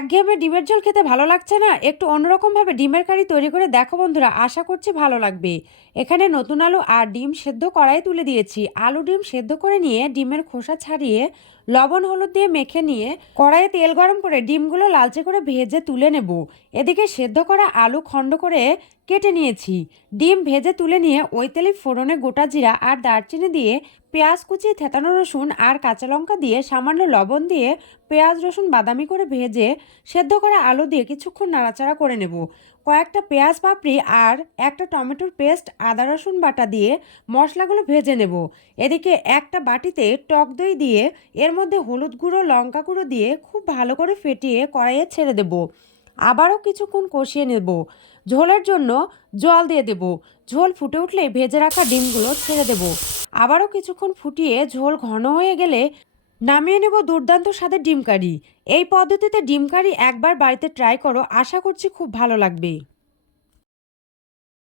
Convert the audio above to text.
একঘেয়েমে ডিমের ঝোল খেতে ভালো লাগছে না? একটু অন্যরকমভাবে ডিমের কারি তৈরি করে দেখো বন্ধুরা, আশা করছি ভালো লাগবে। এখানে নতুন আলু আর ডিম সেদ্ধ কড়াইয়ে তুলে দিয়েছি। আলু ডিম সেদ্ধ করে নিয়ে ডিমের খোসা ছাড়িয়ে লবণ হলুদ দিয়ে মেখে নিয়ে কড়াইয়ে তেল গরম করে ডিমগুলো লালচে করে ভেজে তুলে নেব। এদিকে সেদ্ধ করা আলু খণ্ড করে কেটে নিয়েছি। ডিম ভেজে তুলে নিয়ে ওই তেলে ফোড়নে গোটা জিরা আর দারচিনি দিয়ে পেঁয়াজ কুচি, থেতানো রসুন আর কাঁচা লঙ্কা দিয়ে সামান্য লবণ দিয়ে পেঁয়াজ রসুন বাদামি করে ভেজে সেদ্ধ করা আলু দিয়ে কিছুক্ষণ নাড়াচাড়া করে নেব। কয়েকটা পেঁয়াজ পাপড়ি আর একটা টমেটোর পেস্ট, আদা রসুন বাটা দিয়ে মশলাগুলো ভেজে নেব। এদিকে একটা বাটিতে টক দই দিয়ে এর মধ্যে হলুদ গুঁড়ো, লঙ্কা গুঁড়ো দিয়ে খুব ভালো করে ফেটিয়ে কড়াইয়ে ছেড়ে দেব। আবারও কিছুক্ষণ কষিয়ে নেব। ঝোলের জন্য জল দিয়ে দেব। ঝোল ফুটে উঠলে ভেজে রাখা ডিমগুলো ছেড়ে দেব। আবারও কিছুক্ষণ ফুটিয়ে ঝোল ঘন হয়ে গেলে নামিয়ে নেব দুর্দান্ত স্বাদের ডিম কারি। এই পদ্ধতিতে ডিম কারি একবার বাড়িতে ট্রাই করো, আশা করছি খুব ভালো লাগবে।